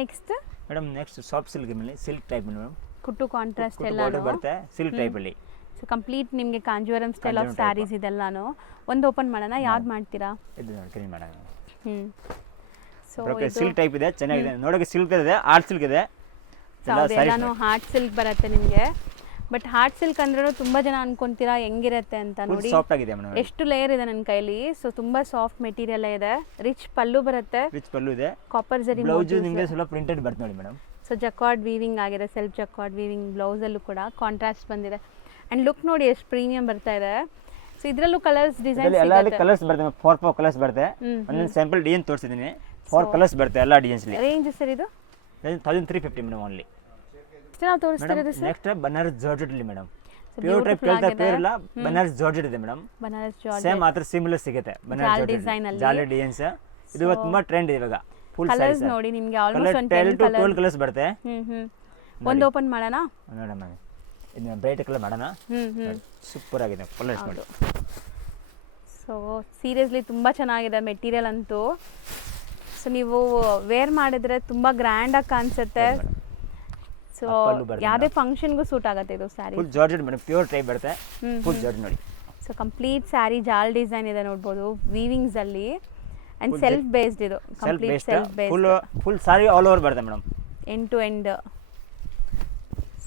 Next madam next soft silk ಮೇಲೆ ಸಿಲ್ಕ್ ಟೈಪ್ ಮೇಡಮ್. ಕುಟ್ಟು ಕಾಂಟ್ರಾಸ್ಟ್ ಎಲ್ಲ ಬರುತ್ತೆ ಸಿಲ್ಕ್ ಟೈಪ್ ಅಲ್ಲಿ. ಸೊ ಕಂಪ್ಲೀಟ್ ನಿಮಗೆ ಕಾಂಜೀವರಂ ಸ್ಟೈಲ್ ಆಫ್ ಸ್ಯಾರೀಸ್ ಇದೆಲ್ಲಾನು. ಒಂದು ಓಪನ್ ಮಾಡೋಣ. ಯಾವ್ದು ಮಾಡ್ತೀರಾ? ಇದು ನೋಡಿ ಕ್ಲೀನ್ ಮಾಡೋಣ. ಸೊ ಸಿಲ್ಕ್ ಟೈಪ್ ಇದೆ. ಚೆನ್ನಾಗಿದೆ ನೋಡೋಕೆ. ಸಿಲ್ಕ್ ಇದೆ, ಆರ್ಟ್ ಸಿಲ್ಕ್ ಇದೆ. ಎಲ್ಲಾನು ಹಾರ್ಟ್ ಸಿಲ್ಕ್ ಬರುತ್ತೆ ನಿಮಗೆ. ಬಟ್ ಹಾರ್ಟ್ ಸಿಲ್ಕ್ ಅಂದ್ರೂ ತುಂಬಾ ಜನ ಅನ್ಕೊಂತೀರಾ ಹೆಂಗಿರುತ್ತೆ ಅಂತ. ನೋಡಿ ಸಾಫ್ಟ್ ಆಗಿದೆ ಮೇಡಮ್. ಎಷ್ಟು ಲೇಯರ್ ಇದೆ ನನ್ನ ಕೈಲಿ. ಸೊ ತುಂಬಾ ಸಾಫ್ಟ್ ಮೆಟೀರಿಯಲ್ ಇದೆ. ರಿಚ್ ಪಲ್ಲು ಬರುತ್ತೆ. ರಿಚ್ ಪಲ್ಲು ಇದೆ. ಕಾಪರ್ ಜರಿ ಬ್ಲೌಸ್ ನಿಮಗೆ ಸ್ವಲ್ಪ ಪ್ರಿಂಟೆಡ್ ಬರುತ್ತೆ ನೋಡಿ ಮೇಡಮ್. ಸೊ ಜಕಾರ್ಡ್ ವೀವಿಂಗ್ ಆಗಿದೆ. ಸೆಲ್ಫ್ ಜಕಾರ್ಡ್ ವೀವಿಂಗ್ ಬ್ಲೌಸ್ ಅಲ್ಲೂ ಕೂಡ ಕಾಂಟ್ರಾಸ್ಟ್ ಬಂದಿದೆ. ಅಂಡ್ ಲುಕ್ ನೋಡಿ ಎಷ್ಟು ಪ್ರೀಮಿಯಂ ಬರ್ತಾ ಇದೆ. ಸೊ ಇದರಲ್ಲೂ ಕಲರ್ಸ್ ಡಿಸೈನ್ ಎಲ್ಲ ಕಲರ್ಸ್ ಬರುತ್ತೆ. 4 ಕಲರ್ಸ್ ಬರುತ್ತೆ. ಒಂದೊಂದು ಸ್ಯಾಂಪಲ್ ಡಿಸೈನ್ ತೋರಿಸಿದ್ದೀನಿ. 4 ಕಲರ್ಸ್ ಬರುತ್ತೆ ಎಲ್ಲ ಡಿಸೈನ್ಸ್ ಅಲ್ಲಿ. ರೇಂಜ್ ಸರ್ ಇದು 1350 ಮೇಡಮ್ ಓನ್ಲಿ. ನಾವು ತೋರಿಸ್ತಿರೋದು ಸರ್ ನೆಕ್ಸ್ಟ್ ಬನಾರಸ್ ಜಾರ್ಜೆಟ್ ಅಲ್ಲಿ ಮೇಡಮ್. ಪ್ಯೂರ್ ಟೈಪ್ ಕೇಳ್ತಾ ಪ್ಯೂರ್ ಇಲ್ಲ. ಬನಾರಸ್ ಜಾರ್ಜೆಟ್ ಇದೆ ಮೇಡಮ್. ಬನಾರಸ್ ಜಾರ್ಜೆಟ್ ಸೇಮ್ ಮಾತ್ರ ಸಿಮಿಲರ್ ಸಿಗುತ್ತೆ. ಬನಾರಸ್ ಜಾರ್ಜೆಟ್ ಜಾಲಿ ಡಿಸೈನ್ಸ್. ಇದು ತುಂಬಾ ಟ್ರೆಂಡ್ ಇದೆ ಇವಾಗ. ಫುಲ್ ಕಲರ್ಸ್ ನೋಡಿ ನಿಮಗೆ ಆಲ್ಮೋಸ್ಟ್ ಕಲರ್ ಒಂದು 10 10 to ಕಲರ್ 12 ಕಲರ್ಸ್ ಬರುತ್ತೆ. ಒಂದು ಓಪನ್ ಮಾಡೋಣ. ನೋಡಮ್ಮ ಇದನ್ನ ಬ್ರೈಟ್ ಕಲರ್ ಮಾಡೋಣ. ಸೂಪರ್ ಆಗಿದೆ ಕಲರ್ಸ್ ನೋಡಿ. ಸೊ ಸೀರಿಯಸ್ಲಿ ತುಂಬ ಚೆನ್ನಾಗಿದೆ ಮೆಟೀರಿಯಲ್ ಅಂತೂ. ಸೊ ನೀವು ವೇರ್ ಮಾಡಿದ್ರೆ ತುಂಬ ಗ್ರ್ಯಾಂಡಾಗಿ ಕಾಣಿಸುತ್ತೆ. ಸೊ ಯಾವುದೇ ಫಂಕ್ಷನ್ಗೂ ಸೂಟ್ ಆಗುತ್ತೆ ಇದು sari. Full georgette madam, pure type ಬರುತ್ತೆ. ಫುಲ್ ಜಾರ್ಜೆಟ್ ನೋಡಿ. ಸೊ ಕಂಪ್ಲೀಟ್ ಸ್ಯಾರಿ ಜಾಲ್ ಡಿಸೈನ್ ಇದೆ ನೋಡ್ಬೋದು ವೀವಿಂಗ್ಸ್ ಅಲ್ಲಿ ಅಂಡ್ ಸೆಲ್ಫ್ ಬೇಸ್ಡ್ ಇದು complete self based full sari all over ಬರುತ್ತೆ madam, end to end.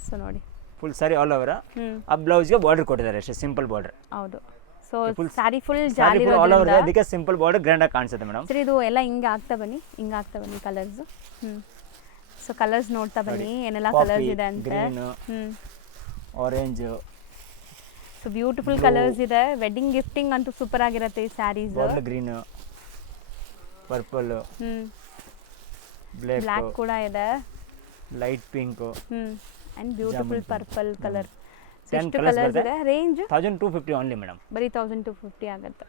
So ನೋಡಿ ಫುಲ್ ಸಾರಿ ಆಲ್ ಓವರ್. ಆ ಬ್ಲೌಸ್ಗೆ ಬಾರ್ಡರ್ ಕೊಟ್ಟಿದ್ದಾರೆ ಅಷ್ಟೇ, ಸಿಂಪಲ್ ಬಾರ್ಡರ್. ಹೌದು. ಸೊ ಸ್ಯಾರಿ ಫುಲ್ ಜಾಲಿ ಆಲ್ ಓವರ್ ಅದಕ್ಕೆ ಸಿಂಪಲ್ ಬಾರ್ಡರ್ ಗ್ರ್ಯಾಂಡ್ ಆಗಿ ಕಾಣಿಸುತ್ತೆ ಮೇಡಮ್. ಸರ್ ಇದು ಎಲ್ಲ ಹಿಂಗೆ ಆಗ್ತಾ ಬನ್ನಿ ಕಲರ್ಸ್. ಸೊ ಕಲರ್ಸ್ ನೋಡ್ತಾ ಬನ್ನಿ ಏನೆಲ್ಲ ಕಲರ್ಸ್ ಇದೆ ಅಂತ. Green, orange. So beautiful colours ಇದೆ. ವೆಡ್ಡಿಂಗ್ ಗಿಫ್ಟಿಂಗ್ ಅಂತೂ ಸೂಪರ್ ಆಗಿರುತ್ತೆ ಈ saris. Bottle green, purple, black ಕೂಡ ಇದೆ, light pink and beautiful purple colour. 10 colours ಇದೆ. ರೇಂಜ್ 1250 ಓನ್ಲಿ ಮೇಡಮ್, ಬರೀ 1250 ಆಗುತ್ತೆ.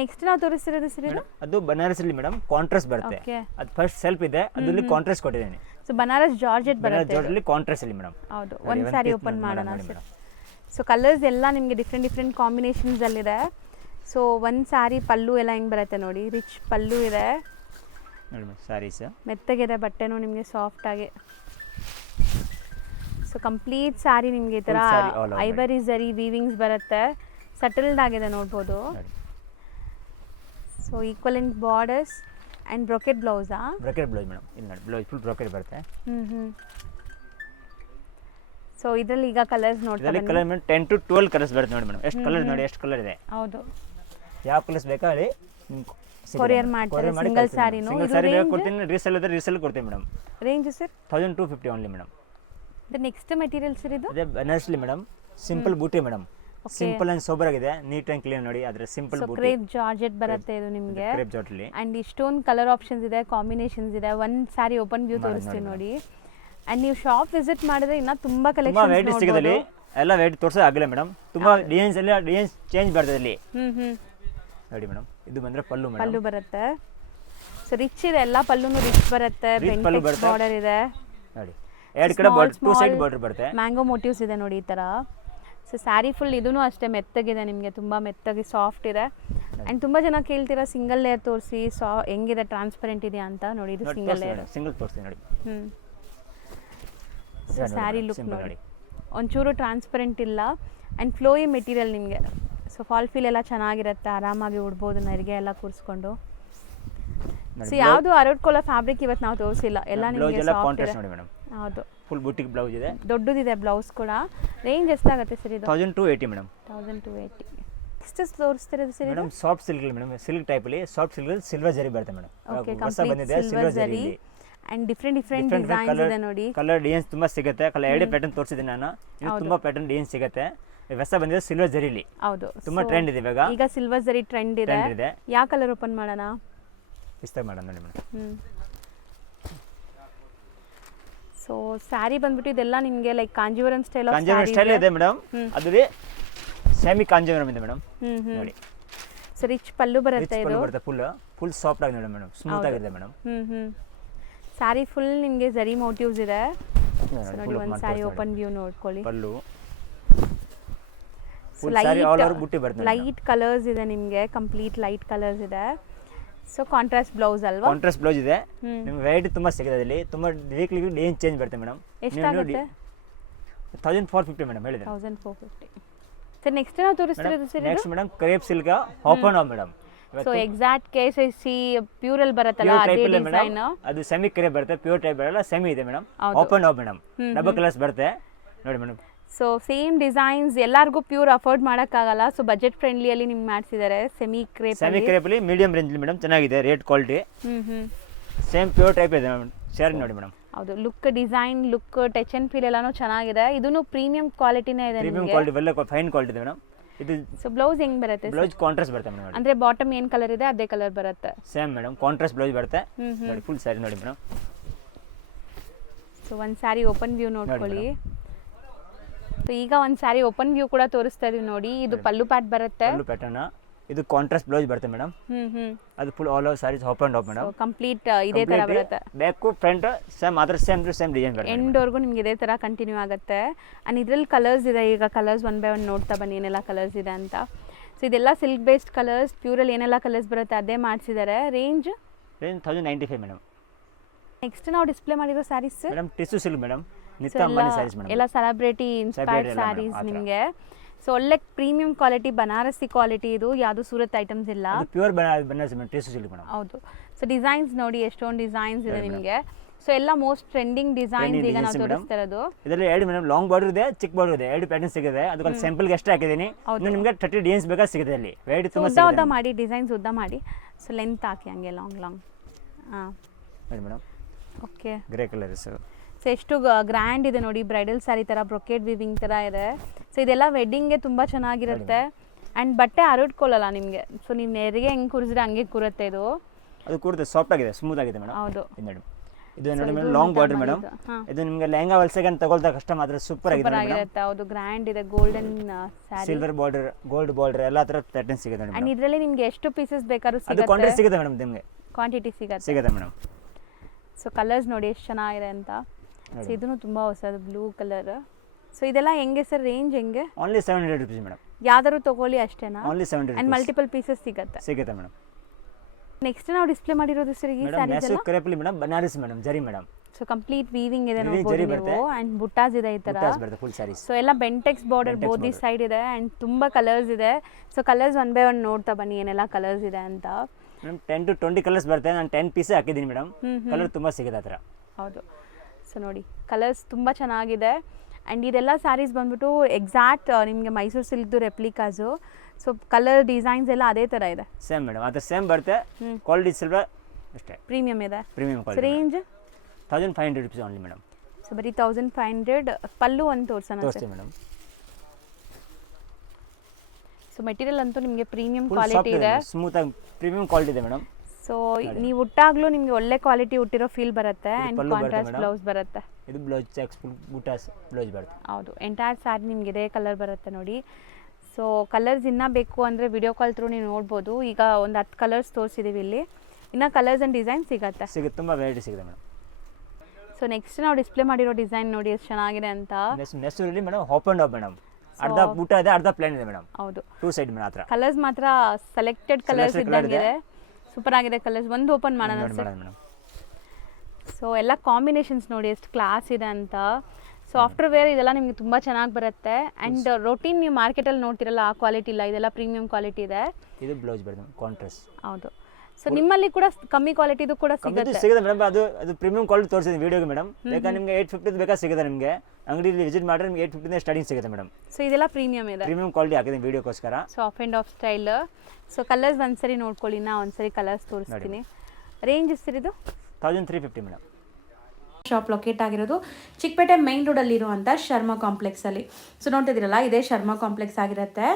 ನೆಕ್ಸ್ಟ್ ನಾವು ತೋರಿಸ್ತಿರೋದು ಸರ್ ಇದು ಅದು ಬನಾರಸಲ್ಲಿ ಮೇಡಮ್ ಕಾಂಟ್ರಾಸ್ಟ್ ಬರುತ್ತೆ. ಅದು ಫಸ್ಟ್ ಸೆಲ್ಫ್ ಇದೆ, ಅದರಲ್ಲಿ ಕಾಂಟ್ರಾಸ್ಟ್ ಕೊಟ್ಟಿದ್ದೀನಿ. ಸೊ ಬನಾರಸ್ ಜಾರ್ಜೆಟ್ ಬರುತ್ತೆ, ಜಾರ್ಜೆಟ್ ಅಲ್ಲಿ ಕಾಂಟ್ರಾಸ್ಟ್ ಅಲ್ಲಿ ಮೇಡಮ್. ಹೌದು. ಒಂದು ಸಾರಿ ಓಪನ್ ಮಾಡೋಣ ಸರ್. ಸೊ ಕಲರ್ಸ್ ಎಲ್ಲ ನಿಮಗೆ ಡಿಫ್ರೆಂಟ್ ಕಾಂಬಿನೇಷನ್ಸ್ ಅಲ್ಲಿದೆ. ಸೊ ಒಂದು ಸಾರಿ ಪಲ್ಲು ಎಲ್ಲ ಹೆಂಗೆ ಬರುತ್ತೆ ನೋಡಿ, ರಿಚ್ ಪಲ್ಲು ಇದೆ ನೋಡಿ ಮೇಡಮ್. ಸಾರೀಸ್ ಮೆತ್ತಗಿದೆ, ಬಟ್ಟೆನೂ ನಿಮಗೆ ಸಾಫ್ಟ್ ಆಗಿ. ಸೊ ಕಂಪ್ಲೀಟ್ ಸ್ಯಾರಿ ನಿಮಗೆ ಈ ಥರ ಐವರಿ ಝರಿ ವೀವಿಂಗ್ಸ್ ಬರುತ್ತೆ, ಸಟಲ್ಡ್ ಆಗಿದೆ ನೋಡ್ಬೋದು. So equivalent borders and brocade ಬ್ಲೌಸಾ? Brocade blouse madam. ಇಲ್ಲಿ ನೋಡಿ ಬ್ಲೌಸ್ ಫುಲ್ ಬ್ರೊಕೆಟ್ ಬರುತ್ತೆ. ಸೊ ಇದರಲ್ಲಿ ಈಗ ಕಲರ್ಸ್ ನೋಡ್ತಾ ಬನ್ನಿ. ಕಲರ್ ಮೇಡಮ್ 10 to 12 ಕಲರ್ಸ್ ಬರುತ್ತೆ ನೋಡಿ ಮೇಡಮ್. ಎಷ್ಟು ಕಲರ್ ನೋಡಿ, ಎಷ್ಟು ಕಲರ್ ಇದೆ. ಹೌದು. ಯಾವ ಕಲರ್ಸ್ ಬೇಕಾ ಹೇಳಿ, ಕೊರಿಯರ್ ಮಾಡ್ತಾರೆ. ಸಿಂಗಲ್ ಸ್ಯಾರಿನೂ ಸಿಂಗಲ್ ಸ್ಯಾರಿ ಬೇಕು ಕೊಡ್ತೀನಿ, ರೀಸೆಲ್ ಇದ್ರೆ ರೀಸೆಲ್ ಕೊಡ್ತೀನಿ madam. Range sir 1250 only madam. Next material sir ಇದು ಅದೇ ಬನಾರಸ್ಲಿ ಮೇಡಮ್, ಸಿಂಪಲ್ ಬೂಟಿ ಮೇಡಮ್. ಸಿಂಪಲ್ ಅಂಡ್ ಸೋಬರ್ ಆಗಿದೆ, ನೀಟ್ ಅಂಡ್ ಕ್ಲೀನ್ ನೋಡಿ. ಅದರ ಸಿಂಪಲ್ ಬೂಟಿ ಕ್ರೇಪ್ ಜಾರ್ಜೆಟ್ ಬರುತ್ತೆ ಇದು ನಿಮಗೆ. ಕ್ರೇಪ್ ಜಾರ್ಜೆಟ್ ಅಂಡ್ ಇಷ್ಟೊಂದು ಕಲರ್ ಆಪ್ಷನ್ಸ್ ಇದೆ, ಕಾಂಬಿನೇಷನ್ಸ್ ಇದೆ. ಒಂದು ಸ್ಯಾರಿ ಓಪನ್ ವ್ಯೂ ತೋರಿಸ್ತೀನಿ ನೋಡಿ. ಅಂಡ್ ನೀವು ಶಾಪ್ ವಿಸಿಟ್ ಮಾಡಿದ್ರೆ ಇನ್ನ ತುಂಬಾ ಕಲೆಕ್ಷನ್ಸ್ ವೆರೈಟಿ ಸಿಗುತ್ತೆ. ಎಲ್ಲ ವೆರೈಟಿ ತೋರಿಸೋದು ಆಗಲ್ಲ ಮೇಡಮ್. ತುಂಬಾ ಡಿಸೈನ್ಸ್ ಎಲ್ಲ ಡಿಸೈನ್ಸ್ ಚೇಂಜ್ ಬರ್ತದೆ ಇಲ್ಲಿ ನೋಡಿ ಮೇಡಮ್. ಇದು ಬಂದ್ರೆ ಪಲ್ಲು ಮೇಡಮ್, ಪಲ್ಲು ಬರುತ್ತೆ. ಸೊ ರಿಚ್ ಇದೆ, ಎಲ್ಲ ಪಲ್ಲುನು ರಿಚ್ ಬರುತ್ತೆ. ಬೆಂಟೆಕ್ಸ್ ಬಾರ್ಡರ್ ಇದೆ ನೋಡಿ, ಎರಡು ಕಡೆ ಬಾರ್ಡರ್, ಟೂ ಸೈಡ್ ಬಾರ್ಡರ್ ಬರುತ್ತೆ. ಮ್ಯಾಂಗೋ ಮೋಟಿವ್ಸ್ ಇದೆ ನೋಡಿ ಈ ತರ. ಸೊ ಸ್ಯಾರಿ ಫುಲ್ ಇದೂ ಅಷ್ಟೇ ಮೆತ್ತಗಿದೆ ನಿಮಗೆ, ತುಂಬ ಮೆತ್ತಗೆ ಸಾಫ್ಟ್ ಇದೆ. ಆ್ಯಂಡ್ ತುಂಬ ಜನ ಕೇಳ್ತೀರಾ ಸಿಂಗಲ್ ಲೇಯರ್ ತೋರಿಸಿ, ಹೆಂಗಿದೆ ಟ್ರಾನ್ಸ್ಪರೆಂಟ್ ಇದೆಯಾ ಅಂತ. ನೋಡಿ ಇದು ಸಿಂಗಲ್ ಲೇಯರ್, ಸಿಂಗಲ್ ತೋರಿಸ್ತೀನಿ ನೋಡಿ. ಸೊ ಸ್ಯಾರಿ ಲುಕ್ ನೋಡಿ, ಒಂಚೂರು ಟ್ರಾನ್ಸ್ಪರೆಂಟ್ ಇಲ್ಲ. ಆ್ಯಂಡ್ ಫ್ಲೋಯಿ ಮೆಟೀರಿಯಲ್ ನಿಮಗೆ. ಸೊ ಫಾಲ್ ಫೀಲ್ ಎಲ್ಲ ಚೆನ್ನಾಗಿರುತ್ತೆ, ಆರಾಮಾಗಿ ಉಡ್ಬೋದು ನೆರಿಗೆ ಎಲ್ಲ ಕೂರಿಸ್ಕೊಂಡು. ಸೊ ಯಾವುದು ಅರಡ್ಕೊಳ್ಳೋ ಫ್ಯಾಬ್ರಿಕ್ ಇವತ್ತು ನಾವು ತೋರಿಸಿಲ್ಲ, ಎಲ್ಲ ನಿಮಗೆ ಸಾಫ್ಟ್ ಇದೆ. ಹೌದು, ಫುಲ್ ಬೂಟಿಕ್ ಬ್ಲೌಸ್ ಇದೆ, ದೊಡ್ಡದಿದೆ ಬ್ಲೌಸ್ ಕೂಡ. ರೇಂಜ್ ಎಷ್ಟಾಗುತ್ತೆ ಸರ್ ಇದು? 1280 ಮೇಡಮ್. 1280. ನೆಕ್ಸ್ಟ್ ತೋರಿಸ್ತಿರೋದು sir madam soft silk madam. Silk type ಅಲ್ಲಿ ಸಾಫ್ಟ್ ಸಿಲ್ಕ್ ಸಿಲ್ವರ್ ಜರಿ ಬರುತ್ತೆ madam. Okay, complete silver zari and different designs ಇದೆ ನೋಡಿ. ಕಲರ್ ಡಿಸೈನ್ಸ್ ತುಂಬಾ ಸಿಗುತ್ತೆ. ಕಲರ್ ಎರಡು ಪ್ಯಾಟರ್ನ್ ತೋರಿಸಿದ್ದೀನಿ ನಾನು, ಇದು ತುಂಬಾ ಪ್ಯಾಟರ್ನ್ ಡಿಸೈನ್ ಸಿಗುತ್ತೆ. ಹೊಸ ಬಂದಿದೆ ಸಿಲ್ವರ್ ಜರಿಲಿ. ಹೌದು, ತುಂಬಾ ಟ್ರೆಂಡ್ ಇದೆ ಇವಾಗ. ಈಗ ಸಿಲ್ವರ್ ಜರಿ ಟ್ರೆಂಡ್ ಇದೆ. ಯಾವ ಕಲರ್ ಓಪನ್ ಮಾಡೋಣ? ಇಷ್ಟ ಮಾಡೋಣ ನೋಡಿ ಮೇಡಮ್. ಸೊ ಸ್ಯಾರಿ ಬಂದ್ಬಿಟ್ಟು ಇದೆಲ್ಲ ನಿಮಗೆ like Kanjeevaram style of Kanjeevaram style ಇದೆ ಮೇಡಮ್. ಅದುವೇ ಸೆಮಿ ಕಾಂಜೀವರಂ ಇದೆ ಮೇಡಮ್ ನೋಡಿ. ಸೊ ರಿಚ್ ಪಲ್ಲು ಬರುತ್ತೆ, ಇದು ಬರುತ್ತೆ ಫುಲ್ ಸಾಫ್ಟ್ ಆಗಿದೆ ಮೇಡಮ್, ಸ್ಮೂತ್ ಆಗಿದೆ ಮೇಡಮ್. ಸ್ಯಾರಿ ಫುಲ್ ನಿಮಗೆ ಜರಿ ಮೋಟಿವ್ಸ್ ಇದೆ ನೋಡಿ. ಒಂದು ಸ್ಯಾರಿ ಓಪನ್ ವ್ಯೂ ನೋಡ್ಕೊಳ್ಳಿ. Pallu full sari all over ಬುಟ್ಟಿ ಬರುತ್ತೆ. ಲೈಟ್ ಕಲರ್ಸ್ ಇದೆ ನಿಮಗೆ, ಕಂಪ್ಲೀಟ್ ಲೈಟ್ ಕಲರ್ಸ್ ಇದೆ. ಸೊ ಕಾಂಟ್ರಾಸ್ಟ್ ಬ್ಲೌಸ್ ಅಲ್ವಾ? ಕಾಂಟ್ರಾಸ್ಟ್ ಬ್ಲೌಸ್ ಇದೆ. ನಿಮಗೆ ವೆರೈಟಿ ತುಂಬಾ ಸಿಗುತ್ತೆ ಇಲ್ಲಿ. ತುಂಬಾ ವೀಕ್ಲಿ ಡಿಸೈನ್ ಚೇಂಜ್ ಬರುತ್ತೆ ಮೇಡಮ್. ಎಷ್ಟಾಗುತ್ತೆ? 1450 ಮೇಡಮ್ ಹೇಳಿದೆ. 1450. ಸರ್ ನೆಕ್ಸ್ಟ್ ನಾವು ತೋರಿಸ್ತಿರೋದು sir next madam crepe silk open off madam. So exact KSIC pure ಅಲ್ಲಿ ಬರುತ್ತಲ್ಲ ಅದೇ ಡಿಸೈನ್. ಅದು ಸೆಮಿ ಕ್ರೇಪ್ ಬರುತ್ತೆ, ಪ್ಯೂರ್ ಟೈಪ್ ಬರಲ್ಲ, ಸೆಮಿ ಇದೆ madam. Open off madam, double colours ಬರುತ್ತೆ ನೋಡಿ ಮೇಡಮ್. ಸೊ ಸೇಮ್ ಡಿಸೈನ್ಸ್, ಎಲ್ಲರಿಗೂ ಪ್ಯೂರ್ ಅಫೋರ್ಡ್ ಮಾಡೋಕ್ಕಾಗಲ್ಲ. ಸೊ ಬಜೆಟ್ ಫ್ರೆಂಡ್ಲಿಯಲ್ಲಿ ನಿಮ್ಗೆ ಮಾಡಿಸಿದ್ದಾರೆ ಸೆಮಿ ಕ್ರೇಪಲ್ಲಿ ಮೀಡಿಯಂ ರೇಂಜಲ್ಲಿ ಮೇಡಮ್. ಚೆನ್ನಾಗಿದೆ, rate quality same pure type ಇದೆ ಮೇಡಮ್. ಶೇರ್ ನೋಡಿ ಮೇಡಮ್. ಹೌದು, look design look touch and feel ಎಲ್ಲಾನು ಚೆನ್ನಾಗಿದೆ. ಇದನ್ನು ಪ್ರೀಮಿಯಂ ಕ್ವಾಲಿಟಿನೇ ಇದೆ, ಪ್ರೀಮಿಯಂ ಕ್ವಾಲಿಟಿ, ಒಳ್ಳೆ ಫೈನ್ ಕ್ವಾಲಿಟಿ ಇದೆ ಮೇಡಮ್. ಇದು ಸೊ ಬ್ಲೌಸ್ ಹೆಂಗ್ ಬರುತ್ತೆ? ಬ್ಲೌಸ್ ಕಾಂಟ್ರಾಸ್ಟ್ ಬರುತ್ತೆ ಮೇಡಮ್. ಅಂದ್ರೆ ಬಾಟಮ್ ಏನ್ ಕಲರ್ ಇದೆ ಅದೇ ಕಲರ್ ಬರುತ್ತೆ. ಸೇಮ್ ಮೇಡಮ್, ಕಾಂಟ್ರಾಸ್ಟ್ ಬ್ಲೌಸ್ ಬರುತ್ತೆ ನೋಡಿ. ಫುಲ್ ಸ್ಯಾರಿ ನೋಡಿ ಮೇಡಮ್. ಸೊ ಒಂದು ಸ್ಯಾರಿ ಓಪನ್ ವ್ಯೂ ನೋಡ್ಕೊಳ್ಳಿ. ಸೊ ಈಗ ಒಂದು ಸ್ಯಾರಿ ಓಪನ್ ವ್ಯೂ ಕೂಡ ತೋರಿಸ್ತಾ ಇದೀವಿ ನೋಡಿ. ಇದು ಪಲ್ಲು ಪ್ಯಾಟ್ ಬರುತ್ತೆ. ಪಲ್ಲು ಪ್ಯಾಟರ್ನ್ ಇದು ಕಾಂಟ್ರಾಸ್ಟ್ ಬ್ಲೌಸ್ ಬರುತ್ತೆ ಮೇಡಮ್. ಅದು full all over saris half and half madam. Complete ಇದೇ ತರ ಬರುತ್ತೆ. ಬ್ಯಾಕು ಫ್ರಂಟ್ ಸೇಮ್ ಮಾತ್ರ ಸೇಮ್ ಟು ಸೇಮ್ ಡಿಸೈನ್ ಬರುತ್ತೆ. ಎಂಡ್ವರೆಗೂ ನಿಮ್ಗೆ ಇದೇ ತರ ಕಂಟಿನ್ಯೂ ಆಗುತ್ತೆ. ಅಂಡ್ ಇದ್ರಲ್ಲಿ ಕಲರ್ಸ್ ಇದೆ. ಈಗ ಕಲರ್ಸ್ ಒನ್ ಬೈ ಒನ್ ನೋಡ್ತಾ ಬನ್ನಿ ಏನೆಲ್ಲ ಕಲರ್ಸ್ ಇದೆ ಅಂತ. ಸೊ ಇದೆಲ್ಲ ಸಿಲ್ಕ್ ಬೇಸ್ಡ್ ಕಲರ್ಸ್, ಪ್ಯೂರಲ್ಲಿ ಏನೆಲ್ಲ ಕಲರ್ಸ್ ಬರುತ್ತೆ ಅದೇ ಮಾಡಿಸಿದ್ದಾರೆ. Range 1095 madam. ನೆಕ್ಸ್ಟ್ ನಾವು ಡಿಸ್ಪ್ಲೇ ಮಾಡಿರೋ saris madam tissue silk madam, Nita Ambani saris madam. ಎಲ್ಲ ಸೆಲೆಬ್ರಿಟಿ ಇನ್ಸ್ಪೈರ್ಡ್ ಸ್ಯಾರೀಸ್ ನಿಮಗೆ. ಸೊ ಒಳ್ಳೆ ಪ್ರೀಮಿಯಂ ಕ್ವಾಲಿಟಿ ಬನಾರಸಿ ಕ್ವಾಲಿಟಿ ಇದು, ಯಾವುದು ಸೂರತ್ ಐಟಮ್ಸ್ ಇಲ್ಲ. Pure Banarasi madam, tissue silk madam. ಹೌದು. ಸೊ ಡಿಸೈನ್ಸ್ ನೋಡಿ ಎಷ್ಟೊಂದು ಡಿಸೈನ್ಸ್ ಇದೆ ನಿಮಗೆ. ಸೊ ಎಲ್ಲ ಮೋಸ್ಟ್ ಟ್ರೆಂಡಿಂಗ್ ಡಿಸೈನ್ಸ್ ಈಗ ನಾವು ತೋರಿಸ್ತಾ ಇರೋದು. ಇದರಲ್ಲಿ ಎರಡು ಮೇಡಮ್ ಲಾಂಗ್ ಬಾರ್ಡರ್ ಇದೆ, ಚಿಕ್ಕ ಬಾರ್ಡರ್ ಇದೆ, ಎರಡು ಪ್ಯಾಟರ್ನ್ ಸಿಗುತ್ತೆ. ಅದಕ್ಕೆ ಸ್ಯಾಂಪಲ್ ಗೆ ಅಷ್ಟೇ ಹಾಕಿದ್ದೀನಿ. ಇನ್ನು ನಿಮಗೆ 30 ಡಿಸೈನ್ಸ್ ಬೇಕಾ ಸಿಗುತ್ತೆ ಅಲ್ಲಿ. ವೆರೈಟಿ ತುಂಬಾ ಸಿಗುತ್ತೆ. ಉದ್ದ ಮಾಡಿ ಡಿಸೈನ್ಸ್ ಉದ್ದ ಮಾಡಿ. ಸೊ ಲೆಂತ್ ಹಾಕಿ ಹಂಗೆ ಲಾಂಗ್ ಹಾಂ madam. Okay, grey colour. So ಎಷ್ಟು ಗ್ರ್ಯಾಂಡ್ ಇದೆ ನೋಡಿ, ಬ್ರೈಡಲ್ ಸ್ಯಾರಿ ಥರ ಬ್ರೊಕೇಡ್ ವಿವಿಂಗ್ ಥರ ಇದೆ. ಸೊ ಇದೆಲ್ಲ ವೆಡ್ಡಿಂಗ್ಗೆ ತುಂಬ ಚೆನ್ನಾಗಿರುತ್ತೆ. ಆ್ಯಂಡ್ ಬಟ್ಟೆ ಹರಡ್ಕೊಳ್ಳಲ್ಲ ನಿಮಗೆ. ಸೊ ನೀವು ನೆರಿಗೆ ಹೆಂಗೆ ಕೂರಿಸಿದ್ರೆ ಹಂಗೆ ಕೂರುತ್ತೆ ಇದು. ಅದು ಕೂರುತ್ತೆ, ಸಾಫ್ಟ್ ಆಗಿದೆ, ಸ್ಮೂತ್ ಆಗಿದೆ ಮೇಡಮ್. ಹೌದು. ಇದು ನೋಡಿ ಮೇಡಮ್, ಲಾಂಗ್ ಬಾರ್ಡರ್ ಮೇಡಮ್. ಇದು ನಿಮಗೆ ಲೆಹಂಗಾ ಹೊಲ್ಸಕ್ಕೆ ಅಂತ ತಗೊಳ್ತಾ ಕಷ್ಟ ಮಾತ್ರ ಸೂಪರ್ ಆಗಿರುತ್ತೆ. ಹೌದು, ಗ್ರ್ಯಾಂಡ್ ಇದೆ. Golden sari, silver border, gold border ಎಲ್ಲ ತರ ಪ್ಯಾಟರ್ನ್ ಸಿಗುತ್ತೆ ಮೇಡಮ್. ಆ್ಯಂಡ್ ಇದರಲ್ಲಿ ನಿಮಗೆ ಎಷ್ಟು ಪೀಸಸ್ ಬೇಕಾದ್ರೂ ಅದು ಕ್ವಾಂಟಿಟಿ ಸಿಗುತ್ತೆ ಮೇಡಮ್. ನಿಮಗೆ ಕ್ವಾಂಟಿಟಿ ಸಿಗುತ್ತೆ ಮೇಡಮ್. ಸೊ ಕಲರ್ಸ್ ನೋಡಿ ಎಷ್ಟು ಚೆನ್ನಾಗಿದೆ ಅಂತ. ಸೊ ಇದನ್ನು ತುಂಬ ಹೊಸದು ಬ್ಲೂ ಕಲರ್. ಸೊ ಇದೆಲ್ಲ ಹೆಂಗೆ ಸರ್, ರೇಂಜ್ ಹೆಂಗೆ? Only 700 rupees madam. ಯಾವ್ದಾದ್ರು ತಗೊಳ್ಳಿ ಅಷ್ಟೇನಾ? ಓನ್ಲಿ 700 ಆ್ಯಂಡ್ ಮಲ್ಟಿಪಲ್ ಪೀಸಸ್ ಸಿಗುತ್ತೆ ಮೇಡಮ್. ನೆಕ್ಸ್ಟ್ ನಾವು ಡಿಸ್ಪ್ಲೇ ಮಾಡಿರೋದು ಸರ್ ಈ ಸ್ಯಾರೀಸ್ ಎಲ್ಲ ಕರೆಪ್ಲಿ ಮೇಡಮ್, ಬನಾರಸ್ ಮೇಡಮ್, ಜರಿ ಮೇಡಮ್. ಸೊ ಕಂಪ್ಲೀಟ್ ವೀವಿಂಗ್ ಇದೆ ನೋಡಬಹುದು ನೀವು. ಆ್ಯಂಡ್ ಬುಟ್ಟಾಸ್ ಇದೆ ಈ ಥರ. ಫುಲ್ ಸ್ಯಾರೀಸ್. ಸೊ ಎಲ್ಲ ಬೆಂಟೆಕ್ಸ್ ಬಾರ್ಡರ್ ಬೋದಿ ಸೈಡ್ ಇದೆ. ಆ್ಯಂಡ್ ತುಂಬ ಕಲರ್ಸ್ ಇದೆ. So colours one by one ನೋಡ್ತಾ ಬನ್ನಿ ಏನೆಲ್ಲ ಕಲರ್ಸ್ ಇದೆ ಅಂತ. ಮೇಡಮ್ 10 to 20 ಕಲರ್ಸ್ ಬರುತ್ತೆ. ನಾನು 10 ಪೀಸ್ ಹಾಕಿದ್ದೀನಿ ಮೇಡಮ್. ಕಲರ್ ತುಂಬ ಸಿಗುತ್ತೆ ಆ ಥರ. ಹೌದು. ಸೊ ನೋಡಿ ಕಲರ್ಸ್ ತುಂಬ ಚೆನ್ನಾಗಿದೆ. ಆ್ಯಂಡ್ ಇದೆಲ್ಲ ಸ್ಯಾರೀಸ್ ಬಂದ್ಬಿಟ್ಟು ಎಕ್ಸಾಕ್ಟ್ ನಿಮಗೆ ಮೈಸೂರು ಸಿಲ್ಕ್ದು ರೆಪ್ಲಿಕಾಸು. ಸೊ ಕಲರ್ ಡಿಸೈನ್ಸ್ ಎಲ್ಲ ಅದೇ ಥರ ಇದೆ. ಸೇಮ್ ಮೇಡಮ್, ಅದು ಸೇಮ್ ಬರುತ್ತೆ. ಕ್ವಾಲಿಟಿ ಸಿಲ್ವರ್ ಅಷ್ಟೇ, ಪ್ರೀಮಿಯಮ್ ಇದೆ. Premium quality. Range 1500 rupees only madam. So ಬರೀ 1500. ಪಲ್ಲು ಒಂದು ತೋರಿಸೋಣ ಮೇಡಮ್. ಸೊ ಮೆಟೀರಿಯಲ್ ಅಂತೂ ನಿಮಗೆ ಪ್ರೀಮಿಯಂ ಕ್ವಾಲಿಟಿ ಇದೆ, ಸ್ಮೂತ್ ಆಗಿ ಪ್ರೀಮಿಯಂ ಕ್ವಾಲಿಟಿ ಇದೆ ಮೇಡಮ್. ಸೊ ನೀವು ಉಟ್ಟಾಗ್ಲೂ ನಿಮಗೆ ಒಳ್ಳೆ ಕ್ವಾಲಿಟಿ ಉಟ್ಟಿರೋ ಫೀಲ್ ಬರುತ್ತೆ. ಆ್ಯಂಡ್ ಕಾಂಟ್ರಾಸ್ಟ್ ಬ್ಲೌಸ್ ಬರುತ್ತೆ. ಇದು ಬ್ಲೌಸ್ ಚೆಕ್ಸ್ ಬುಟಾಸ್ ಬ್ಲೌಸ್ ಬರುತ್ತೆ. ಹೌದು, ಎಂಟೈರ್ ಸ್ಯಾರಿ ನಿಮಗೆ ಇದೇ ಕಲರ್ ಬರುತ್ತೆ ನೋಡಿ. ಸೊ ಕಲರ್ಸ್ ಇನ್ನೂ ಬೇಕು ಅಂದರೆ ವಿಡಿಯೋ ಕಾಲ್ ಥ್ರೂ ನೀವು ನೋಡ್ಬೋದು. ಈಗ ಒಂದು 10 ಕಲರ್ಸ್ ತೋರಿಸಿದ್ದೀವಿ ಇಲ್ಲಿ. ಇನ್ನೂ ಕಲರ್ಸ್ ಆ್ಯಂಡ್ ಡಿಸೈನ್ ಸಿಗುತ್ತೆ, ತುಂಬ ವೆರೈಟಿ ಸಿಗುತ್ತೆ ಮೇಡಮ್. ಸೊ ನೆಕ್ಸ್ಟ್ ನಾವು ಡಿಸ್ಪ್ಲೇ ಮಾಡಿರೋ ಡಿಸೈನ್ ನೋಡಿ ಎಷ್ಟು ಚೆನ್ನಾಗಿದೆ ಅಂತ. Next madam half and half madam. ಅರ್ಧ ಬೂಟ ಇದೆ, ಅರ್ಧ ಪ್ಲೇನ್ ಇದೆ ಮೇಡಮ್. ಹೌದು, 2 ಸೈಡ್ ಮಾತ್ರ. ಕಲರ್ಸ್ ಮಾತ್ರ ಸೆಲೆಕ್ಟೆಡ್ ಕಲರ್ಸ್ ಇದ್ದಂಗಿದೆ. ಸೂಪರ್ ಆಗಿದೆ ಕಲರ್ಸ್. ಒಂದು ಓಪನ್ ಮಾಡೋಣ ಮೇಡಮ್. ಸೊ ಎಲ್ಲ ಕಾಂಬಿನೇಷನ್ಸ್ ನೋಡಿ ಎಷ್ಟು ಕ್ಲಾಸ್ ಇದೆ ಅಂತ. ಸೊ ಆಫ್ಟರ್ ವೇರ್ ಇದೆಲ್ಲ ನಿಮಗೆ ತುಂಬ ಚೆನ್ನಾಗಿ ಬರುತ್ತೆ. ಆ್ಯಂಡ್ ರೊಟೀನ್ ನೀವು ಮಾರ್ಕೆಟಲ್ಲಿ ನೋಡ್ತಿರಲ್ಲ ಆ ಕ್ವಾಲಿಟಿ ಇಲ್ಲ, ಇದೆಲ್ಲ ಪ್ರೀಮಿಯಂ ಕ್ವಾಲಿಟಿ ಇದೆ. ಇದು ಬ್ಲೌಸ್ ಬರುತ್ತೆ ಕಾಂಟ್ರಾಸ್ಟ್. ಹೌದು. ಸೊ ನಿಮ್ಮಲ್ಲಿ ಕೂಡ ಕಮ್ಮಿ ಕ್ವಾಲಿಟಿದು ಕೂಡ ಸಿಗುತ್ತೆ ಮೇಡಮ್. ಅದು ಪ್ರೀಮಿಯಂ ಕ್ವಾಲಿಟಿ ತೋರಿಸಿದ್ದೀನಿ ವಿಡಿಯೋಗೆ ಮೇಡಮ್. ಬೇಕಾದ್ರೆ ನಿಮಗೆ 850 ಬೇಕಾ ಸಿಗುತ್ತೆ ನಿಮಗೆ. ಅಂಗಡಿಯಲ್ಲಿ ವಿಸಿಟ್ ಮಾಡಿದ್ರೆ ನಿಮಗೆ 850 ಸ್ಟಾರ್ಟಿಂಗ್ ಸಿಗುತ್ತೆ ಮೇಡಮ್. ಸೊ ಇದೆಲ್ಲ ಪ್ರೀಮಿಯಂ ಇದೆ, ಪ್ರೀಮಿಯಂ ಕ್ವಾಲಿಟಿ ಹಾಕಿದ್ದೀನಿ ವಿಡಿಯೋಗೋಸ್ಕರ. So off and off style. So colours ಒಂದ್ಸರಿ ನೋಡ್ಕೊಳ್ಳಿ, ನಾ ಒಂದ್ಸರಿ ಕಲರ್ಸ್ ತೋರಿಸ್ತೀನಿ. ರೇಂಜ್ ಎಷ್ಟಿರಿದು? 1350 ಮೇಡಮ್. ಶಾಪ್ ಲೊಕೇಟ್ ಆಗಿರೋದು ಚಿಕ್ಕಪೇಟೆ ಮೈನ್ ರೋಡಲ್ಲಿ ಇರುವಂಥ ಶರ್ಮಾ ಕಾಂಪ್ಲೆಕ್ಸಲ್ಲಿ. ಸೊ ನೋಡ್ತಿದ್ದೀರಲ್ಲ, ಇದೇ ಶರ್ಮಾ ಕಾಂಪ್ಲೆಕ್ಸ್ ಆಗಿರುತ್ತೆ.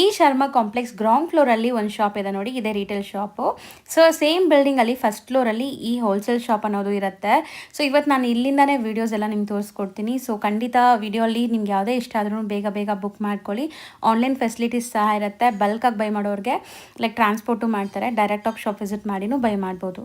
ಈ ಶರ್ಮಾ ಕಾಂಪ್ಲೆಕ್ಸ್ ಗ್ರೌಂಡ್ ಫ್ಲೋರಲ್ಲಿ ಒಂದು ಶಾಪ್ ಇದೆ ನೋಡಿ, ಇದೇ ರಿಟೇಲ್ ಶಾಪು. ಸೊ ಸೇಮ್ ಬಿಲ್ಡಿಂಗಲ್ಲಿ ಫಸ್ಟ್ ಫ್ಲೋರಲ್ಲಿ ಈ ಹೋಲ್ಸೇಲ್ ಶಾಪ್ ಅನ್ನೋದು ಇರುತ್ತೆ. ಸೊ ಇವತ್ತು ನಾನು ಇಲ್ಲಿಂದನೇ ವೀಡಿಯೋಸ್ ಎಲ್ಲ ನಿಮ್ಗೆ ತೋರಿಸ್ಕೊಡ್ತೀನಿ. ಸೊ ಖಂಡಿತ ವಿಡಿಯೋಲಿ ನಿಮ್ಗೆ ಯಾವುದೇ ಇಷ್ಟ ಆದ್ರೂ ಬೇಗ ಬೇಗ ಬುಕ್ ಮಾಡ್ಕೊಳ್ಳಿ. ಆನ್ಲೈನ್ ಫೆಸಿಲಿಟೀಸ್ ಸಹ ಇರುತ್ತೆ. ಬಲ್ಕಾಗಿ ಬೈ ಮಾಡೋರಿಗೆ ಲೈಕ್ ಟ್ರಾನ್ಸ್ಪೋರ್ಟು ಮಾಡ್ತಾರೆ. ಡೈರೆಕ್ಟಾಗಿ ಶಾಪ್ ವಿಸಿಟ್ ಮಾಡಿನೂ ಬೈ ಮಾಡ್ಬೋದು.